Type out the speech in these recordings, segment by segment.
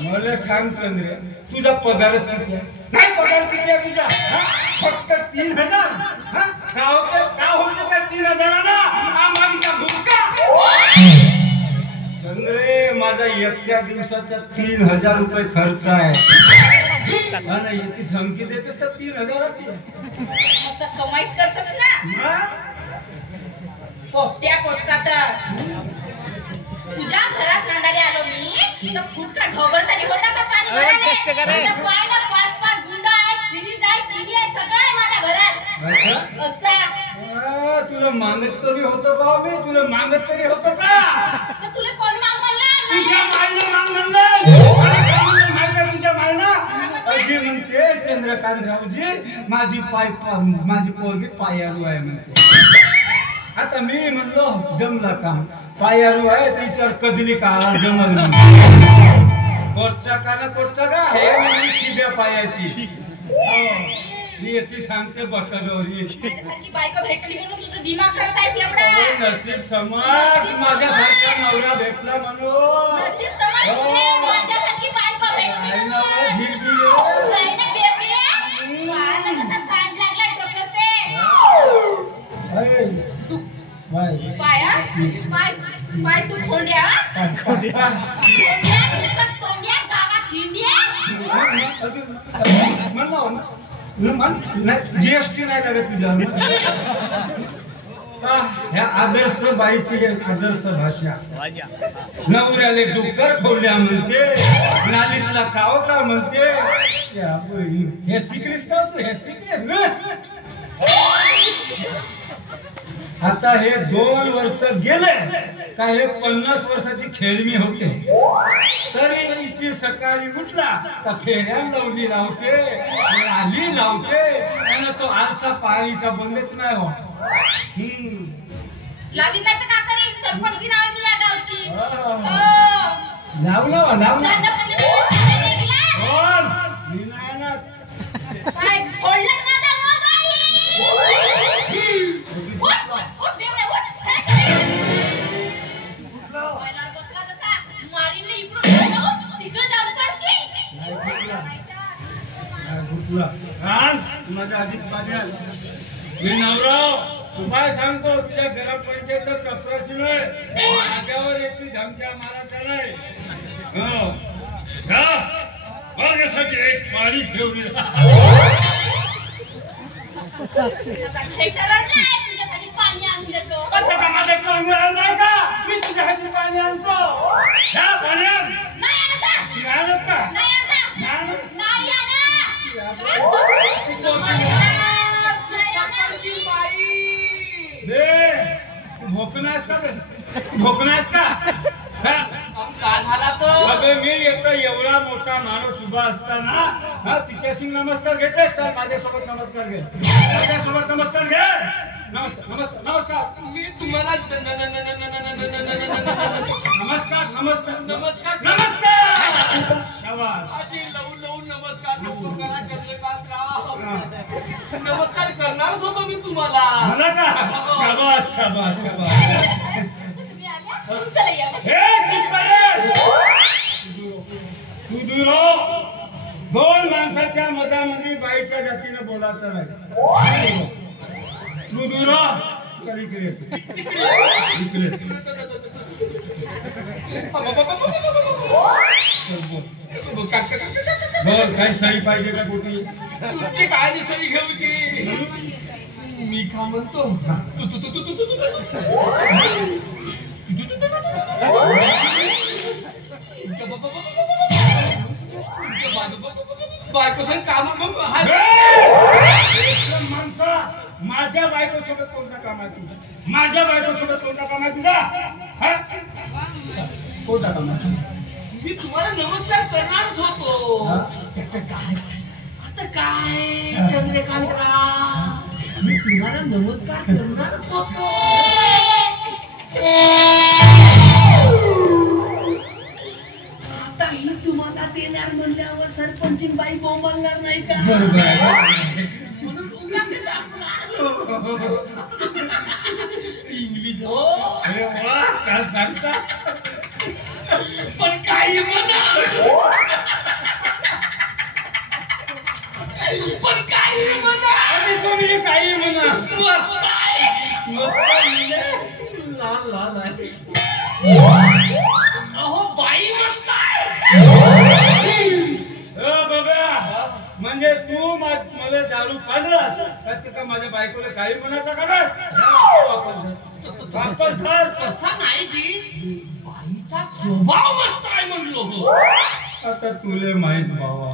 मला सांग चंद्र, तुझा पगारच किती आहे? नाही पगार किती आहे तुझा? फक्त 3000. का होते त्या 3000 आम्हाला भूका? चंद्रे, माझा एका दिवसाचा 3000 रुपये खर्च आहे. नाही ती धमकी देतेस का 3000ची? कमाईच करतस ना पोट्या पोटचा. तर तुझ्या घरात नांदायला आलो मी तर फुटका ढोबर तरी होता का पाणी भरायला? पायला 5-5 गुंडा आहेत, फ्रीज आहे, टीव्ही आहे, सगळं आहे माझ्या घरात. असं तुला मागत तरी होतं का? मी तुला मागत तरी होतं का? तुला कोण मागवलं? तुझ्या मायनं मागवलं. तुझ्या मायनं अजी म्हणते चंद्रकांतरावजी माझी पोरगी पायारू आहे म्हणते. आता मी म्हणलो जमला काम, पायारू आहे तर विचार कधली का जमल. कोटचा का ना कोटचा का हे मी शिद्या पायाची. ती सांगते बकलोरी बायको भेटली म्हणून तुझं दिमाग करत आहेस एवढा. नसीब समाज माझ्यासारखा नवरा भेटला म्हणून. नसीब समाज माझ्यासारखी बायको भेटली म्हणून. पाय तू खोंड्या गावात हिंड्या जीएसटी नाही लागत तुझ्या. ह्या आदर्श बाईची आदर्श भाषा. नवऱ्याले डुक्कर ठेवल्या म्हणते, नालीतला काव का म्हणते. हे शिकलीस का? हे शिकले. आता हे 2 वर्ष गेले का हे 50 वर्षाची खेळणी होते. तरी हिची सकाळी उठला तर फेऱ्या लावली लावते, आली लावते आणि तो आरसा पाळीचा बंदच नाही हो. लावली नाही तर का करेल? सरपंचची नाव या गावची. लावला मी नाही ना. काय फोडला माझा माझ्या आधीच पाहिजे. मी नवराव उपाय सांगतो. तुझ्या ग्रामपंचायतचा चपराशी माझ्यावर एक धमक्या मारायचा नाही. माझ्यासाठी एक पाणी ठेवली. पाणी आणून देतो. माझ्या कळून नाही का? मी तुझ्यासाठी पाणी आणतो. ह्या पाण्यात नाही आणत का? भोकनास का? भोकनास का? मी येतो एवढा मोठा माणूस उभा असताना तिच्याशी नमस्कार घेतेस तर माझ्यासोबत नमस्कार घे. माझ्यासोबत नमस्कार घे. नमस्कार नमस्कार. मी तुम्हाला नमस्कार नमस्कार नमस्कार नमस्कार. लवू नमस्कार नको करा चंद्रकांतराव. नमस्कार करणारच होतो मी तुम्हाला. मला का? शाबास शाबास शाबास. तू दूर 2 माणसाच्या मधामध्ये बाईच्या जातीने बोलायचं नाही. तू दूर चल इकडे. बोल काही सही पाहिजे का? कुठे तुमची काय सही घेऊची? मी का म्हणतो बायको सांग काम माणसा. माझ्या बायको सोबत कोणता काम आहे तुझा? माझ्या बायको सोबत कोणता काम आहे तुझा? कोणता काम आहे? मी तुम्हाला नमस्कार करणारच होतो. त्याचं काय? आता काय चंद्रकांतराव, मी तुम्हाला नमस्कार करणारच होतो. आता ही तुम्हाला देणार म्हणल्यावर सरपंच बाई बोंबलणार नाही का? म्हणून उगाचच इंग्लिश हो. अरे वा काय सांगता. पण काही म्हणा पण काही म्हणा आणि तुम्ही काही म्हणा मस्त आहे मस्त म्हणजे लाल लाल आहे अहो बाई मस्त आहे बाबा म्हणजे तू मला दारू पाजलास तर का माझ्या बायकोला काही म्हणायचं का वापस कर तसा नाही जी बाईचा स्वभाव मस्त आहे म्हणलो हो आता तुले माहित बाबा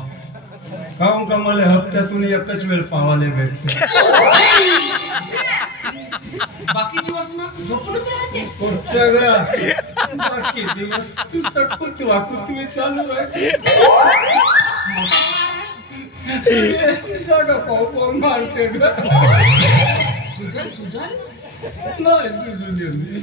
काहून का मला हप्त्यातून एकच वेळ पावाले भेटते बाकी दिवस ना झोपूनच राहते बाकी दिवस तटपुटी वाकून चालू राहते जागा पाव मारते ग नाही सुजू दे मी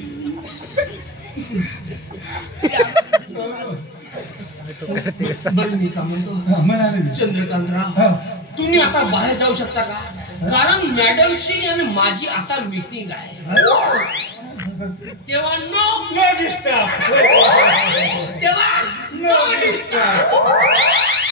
बरं मी का म्हणतो म्हणाले चंद्रकांतराव तुम्ही आता बाहेर जाऊ शकता का कारण मॅडमशी आणि माझी आता मीटिंग आहे तेव्हा नो